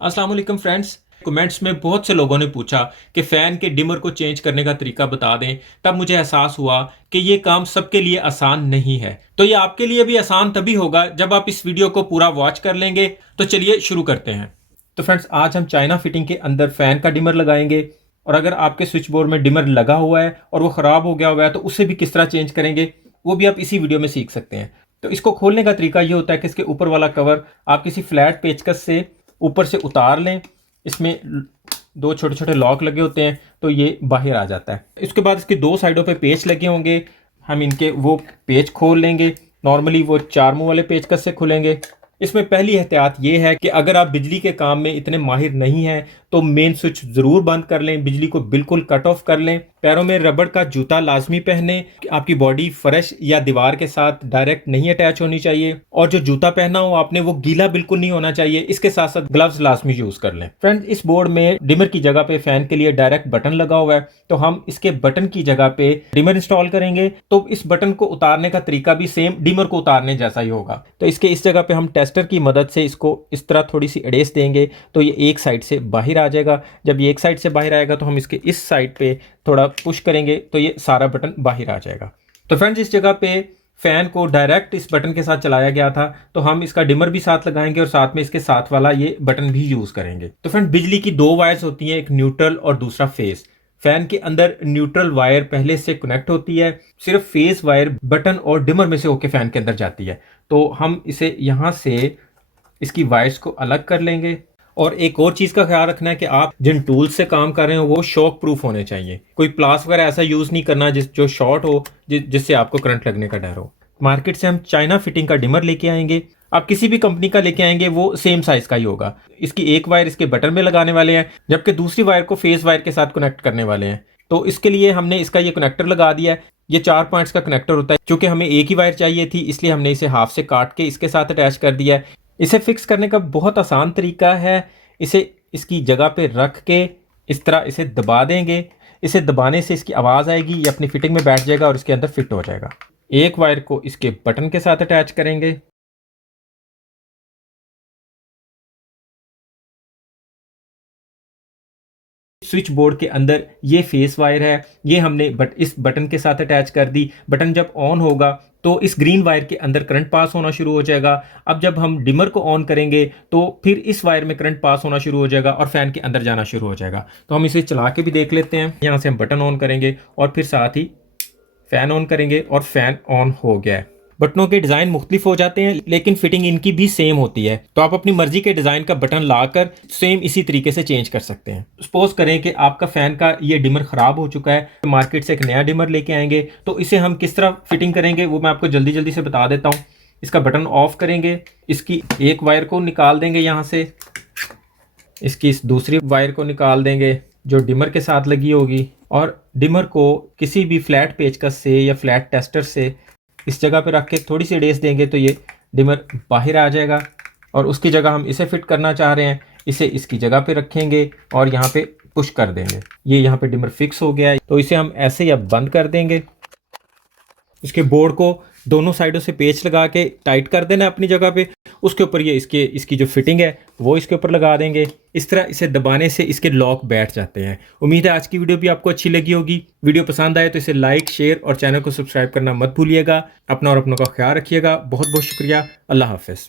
अस्सलाम वालेकुम friends. Comments में बहुत से लोगों ने पूछा कि फ़ैन के डिमर को चेंज करने का तरीका बता दें। तब मुझे एहसास हुआ कि ये काम सबके लिए आसान नहीं है। तो ये आपके लिए भी आसान तभी होगा जब आप इस वीडियो को पूरा वॉच कर लेंगे। तो चलिए शुरू करते हैं। तो फ्रेंड्स, आज हम चाइना फिटिंग के अंदर फ़ैन का डिमर लगाएंगे। और अगर आपके स्विच बोर्ड में डिमर लगा हुआ है और वो ख़राब हो गया हुआ है तो उसे भी किस तरह चेंज करेंगे, वो भी आप इसी वीडियो में सीख सकते हैं। तो इसको खोलने का तरीका ये होता है कि इसके ऊपर वाला कवर आप किसी फ्लैट पेचकस से ऊपर से उतार लें। इसमें दो छोटे छोटे लॉक लगे होते हैं तो ये बाहर आ जाता है। इसके बाद इसकी दो साइडों पे पेच लगे होंगे, हम इनके वो पेच खोल लेंगे। नॉर्मली वो चार मुंह वाले पेचकस से खुलेंगे। इसमें पहली एहतियात ये है कि अगर आप बिजली के काम में इतने माहिर नहीं हैं तो मेन स्विच ज़रूर बंद कर लें, बिजली को बिल्कुल कट ऑफ कर लें। पैरों में रबड़ का जूता लाजमी पहने। आपकी बॉडी फर्श या दीवार के साथ डायरेक्ट नहीं अटैच होनी चाहिए और जो जूता पहना हो आपने वो गीला बिल्कुल नहीं होना चाहिए। इसके साथ साथ ग्लव्स लाजमी यूज़ कर लें। फ्रेंड, इस बोर्ड में डिमर की जगह पे फैन के लिए डायरेक्ट बटन लगा हुआ है, तो हम इसके बटन की जगह पे डिमर इंस्टॉल करेंगे। तो इस बटन को उतारने का तरीका भी सेम डिमर को उतारने जैसा ही होगा। तो इसके इस जगह पे हम टेस्टर की मदद से इसको इस तरह थोड़ी सी एडेस देंगे तो ये एक साइड से बाहर आ जाएगा। जब ये एक साइड से बाहर आएगा तो हम इसके इस साइड पे थोड़ा पुश करेंगे तो ये सारा बटन बाहर आ जाएगा। तो फ्रेंड्स, इस जगह पे फैन को डायरेक्ट इस बटन के साथ चलाया गया था, तो हम इसका डिमर भी साथ लगाएंगे और साथ में इसके साथ वाला ये बटन भी यूज करेंगे। तो फ्रेंड, बिजली की दो वायर्स होती हैं, एक न्यूट्रल और दूसरा फेस। फैन के अंदर न्यूट्रल वायर पहले से कनेक्ट होती है, सिर्फ फेस वायर बटन और डिमर में से होकर फैन के अंदर जाती है। तो हम इसे यहां से इसकी वायर्स को अलग कर लेंगे। और एक और चीज़ का ख्याल रखना है कि आप जिन टूल्स से काम कर रहे हो वो शॉक प्रूफ होने चाहिए। कोई प्लास वगैरह ऐसा यूज़ नहीं करना जो शॉर्ट हो, जिससे आपको करंट लगने का डर हो। मार्केट से हम चाइना फिटिंग का डिमर लेके आएंगे। आप किसी भी कंपनी का लेके आएंगे वो सेम साइज का ही होगा। इसकी एक वायर इसके बटन में लगाने वाले हैं, जबकि दूसरी वायर को फेस वायर के साथ कनेक्ट करने वाले हैं। तो इसके लिए हमने इसका ये कनेक्टर लगा दिया है। ये 4 पॉइंट्स का कनेक्टर होता है। चूंकि हमें एक ही वायर चाहिए थी इसलिए हमने इसे हाफ से काट के इसके साथ अटैच कर दिया है। इसे फिक्स करने का बहुत आसान तरीका है। इसे इसकी जगह पे रख के इस तरह इसे दबा देंगे। इसे दबाने से इसकी आवाज़ आएगी, ये अपनी फिटिंग में बैठ जाएगा और इसके अंदर फिट हो जाएगा। एक वायर को इसके बटन के साथ अटैच करेंगे। स्विच बोर्ड के अंदर ये फेस वायर है, ये हमने इस बटन के साथ अटैच कर दी। बटन जब ऑन होगा तो इस ग्रीन वायर के अंदर करंट पास होना शुरू हो जाएगा। अब जब हम डिमर को ऑन करेंगे तो फिर इस वायर में करंट पास होना शुरू हो जाएगा और फैन के अंदर जाना शुरू हो जाएगा। तो हम इसे चला के भी देख लेते हैं। यहाँ से हम बटन ऑन करेंगे और फिर साथ ही फैन ऑन करेंगे और फैन ऑन हो गया है। बटनों के डिज़ाइन मुख्तलिफ हो जाते हैं लेकिन फिटिंग इनकी भी सेम होती है। तो आप अपनी मर्जी के डिज़ाइन का बटन लाकर सेम इसी तरीके से चेंज कर सकते हैं। सपोज करें कि आपका फ़ैन का ये डिमर ख़राब हो चुका है, मार्केट से एक नया डिमर लेके आएंगे, तो इसे हम किस तरह फिटिंग करेंगे वो मैं आपको जल्दी जल्दी से बता देता हूँ। इसका बटन ऑफ करेंगे, इसकी एक वायर को निकाल देंगे यहाँ से, इसकी इस दूसरी वायर को निकाल देंगे जो डिमर के साथ लगी होगी, और डिमर को किसी भी फ्लैट पेचकस से या फ्लैट टेस्टर से इस जगह पे रख के थोड़ी सी रेस देंगे तो ये डिमर बाहर आ जाएगा। और उसकी जगह हम इसे फिट करना चाह रहे हैं, इसे इसकी जगह पे रखेंगे और यहाँ पे पुश कर देंगे। ये यहाँ पे डिमर फिक्स हो गया है। तो इसे हम ऐसे ही अब बंद कर देंगे। इसके बोर्ड को दोनों साइडों से पेच लगा के टाइट कर देना अपनी जगह पे। उसके ऊपर ये इसकी जो फिटिंग है वो इसके ऊपर लगा देंगे। इस तरह इसे दबाने से इसके लॉक बैठ जाते हैं। उम्मीद है आज की वीडियो भी आपको अच्छी लगी होगी। वीडियो पसंद आए तो इसे लाइक, शेयर और चैनल को सब्सक्राइब करना मत भूलिएगा। अपना और अपनों का ख्याल रखिएगा। बहुत बहुत शुक्रिया। अल्लाह हाफिज़।